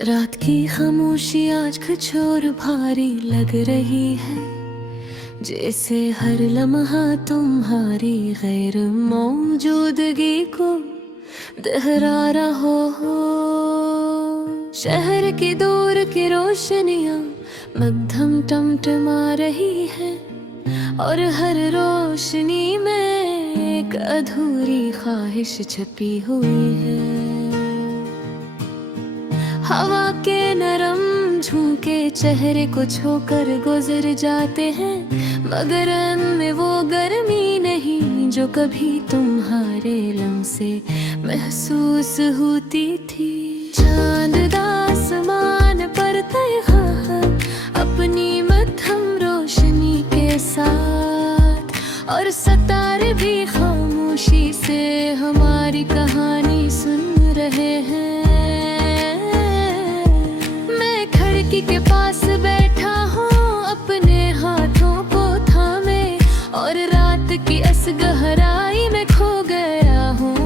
रात की खामोशी आज कुछ और भारी लग रही है, जैसे हर लम्हा तुम्हारी गैर मौजूदगी को दोहरा रहा हो। शहर की दूर की रोशनियां मध्यम टमटमा रही है, और हर रोशनी में एक अधूरी ख्वाहिश छुपी हुई है। हवा के नरम झोंके चेहरे को छूकर गुजर जाते हैं, मगर उनमें वो गर्मी नहीं जो कभी तुम्हारे लम्ह से महसूस होती थी। चांद आसमान पर तैहा अपनी मध्यम रोशनी के साथ, और सितारे भी खामोशी से हमारी कहानी सुन रहे हैं। खिड़की के पास बैठा हूँ अपने हाथों को थामे, और रात की इस गहराई में खो गया हूँ,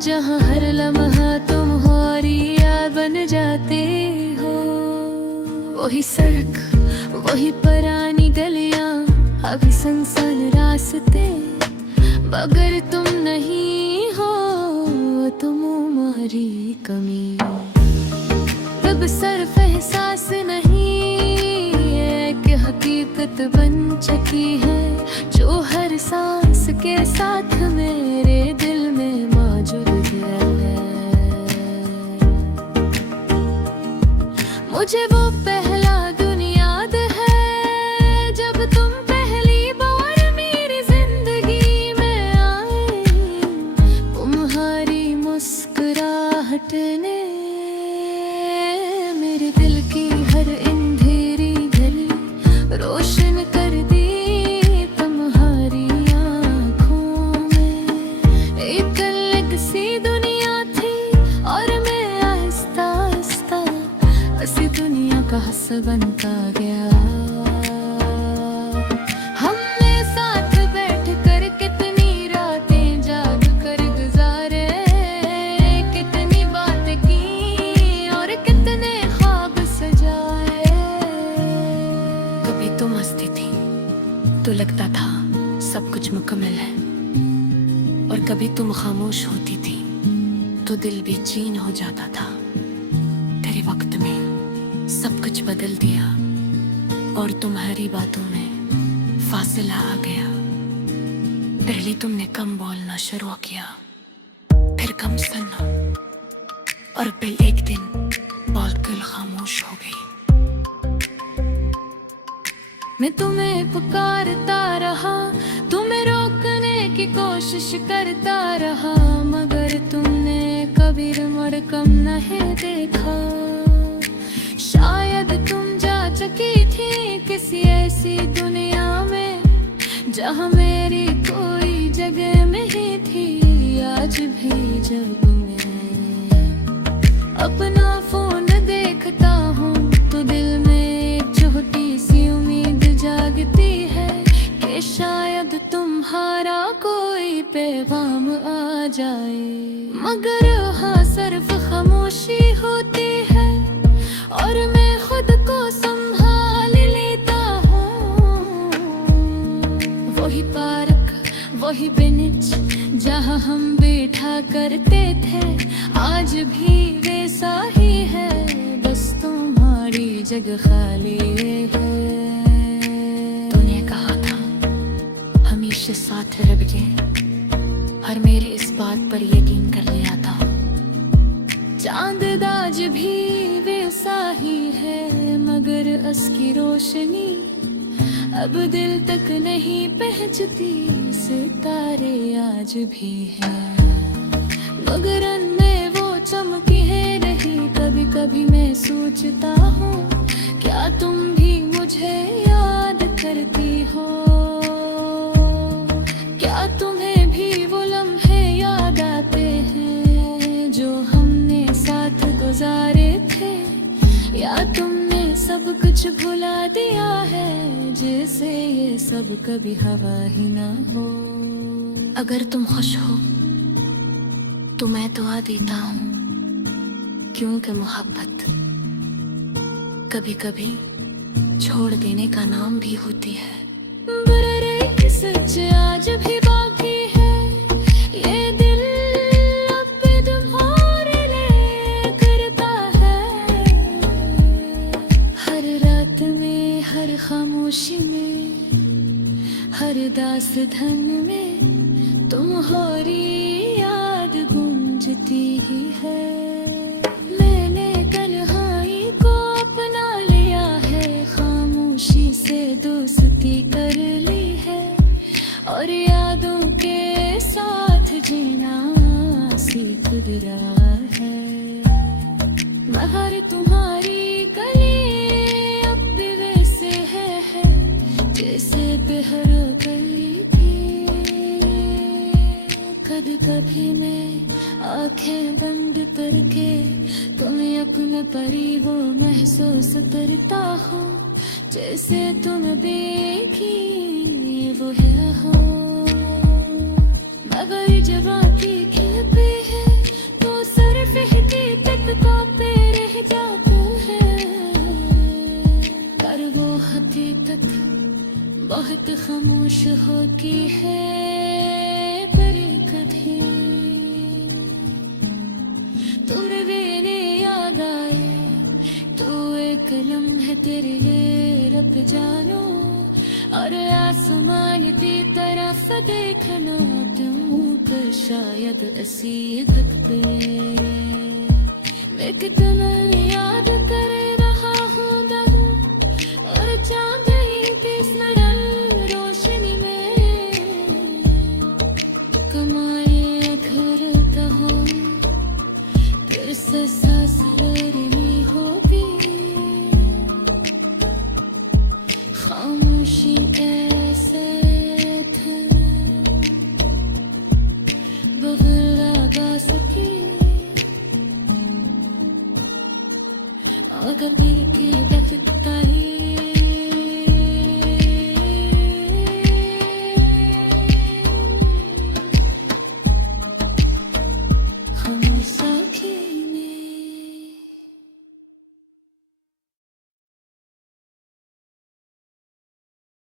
जहाँ हर लम्हा तुम्हारी याद बन जाती हो। वही सड़क, वही पुरानी गलियाँ, अभी सुनसान रास्ते, मगर तुम नहीं हो, तुम हमारी कमी। अब सिर्फ एहसास नहीं है कि हकीकत बन चुकी है, जो हर सांस के साथ मेरे दिल में मौजूद है। मुझे वो पहला दिन याद है जब तुम पहली बार मेरी जिंदगी में आए। तुम्हारी मुस्कुराहट ने दिल की हर अंधेरी गली रोशन कर दी। तुम्हारी आँखों में एक अलग सी दुनिया थी, और मैं आहिस्ता आहिस्ता उसी दुनिया का हिस्सा बनता गया। हमने साथ बैठ कर कितनी रातें जाग कर गुजारे, कितनी बातें की और कितने तुम हंसती थी तो लगता था सब कुछ मुकम्मल है, और कभी तुम खामोश होती थी तो दिल बेचैन हो जाता था। तेरे वक्त में सब कुछ बदल दिया, और तुम्हारी बातों में फासला आ गया। पहले तुमने कम बोलना शुरू किया, फिर कम सुनना, और फिर एक दिन बिल्कुल खामोश हो गई। मैं तुम्हें पुकारता रहा, तुम्हें रोकने की कोशिश करता रहा, मगर तुमने कभी मुड़ कम नहीं देखा। शायद तुम जा चुकी थी किसी ऐसी दुनिया में, जहाँ मेरी कोई जगह नहीं थी। आज भी जब मैं अपना फोन देखता हूँ तो दिल में छोटी सी उम्मीद जागती है कि शायद तुम्हारा कोई पैगाम आ जाए, मगर हाँ सिर्फ खामोशी होती है, और मैं खुद को संभाल लेता हूँ। वही पार्क, वही बेंच जहाँ हम बैठा करते थे, आज भी वैसा ही है, बस तुम्हारी जगह खाली है। हमेशा साथ रहोगे, हर मेरी इस बात पर यकीन कर लिया था। चांद आज भी वैसा ही है, मगर उसकी रोशनी अब दिल तक नहीं पहुंचती। सितारे आज भी है, मगर उनमें वो चमकी है नहीं। कभी कभी मैं सोचता हूँ, क्या तुम भी मुझे याद करती हो? क्या तुम्हें भी वो लम्हे याद आते हैं जो हमने साथ गुजारे थे? या तुमने सब कुछ भुला दिया है, जैसे ये सब कभी हवा ही ना हो। अगर तुम खुश हो तो मैं दुआ देता हूँ, क्योंकि मोहब्बत कभी कभी छोड़ देने का नाम भी होती है। बुरे सच आज भी बाकी है, ये दिल अब भी तुम्हारे लिए करता है। हर रात में, हर खामोशी में, हर दास धन में तुम्हारी याद गूंजती ही है। मैंने तन्हाई को अपना लिया है, खामोशी से दोस्ती कर ली है, और यादों के साथ जीना सीख रहा है। मगर तुम्हारी गली अब भी वैसे है जैसे बहर गई थी। कभी कभी मैं आंखें बंद करके तुम्हें अपना परी वो महसूस करता हूँ, जैसे तुम देखी वो है हो। मगर जब आँखें खिलती है तो सिर्फ ही तक पे रह जाता है, पर वो हकीकत बहुत खामोश होती है। पर कभी तुम्हें मेरे याद आए तो एक लम्हे तेरे रब जानो, और आसमान की तरफ देखना तुमको शायद ऐसी पे। मैं कितना याद कर रहा हूँ दम, और चांद ही किस नरम रोशनी में कमाए घर कहो, फिर से सांस लेनी होगी। खामोशी ऐसे थे बगल लगा सकी, अगर दिल की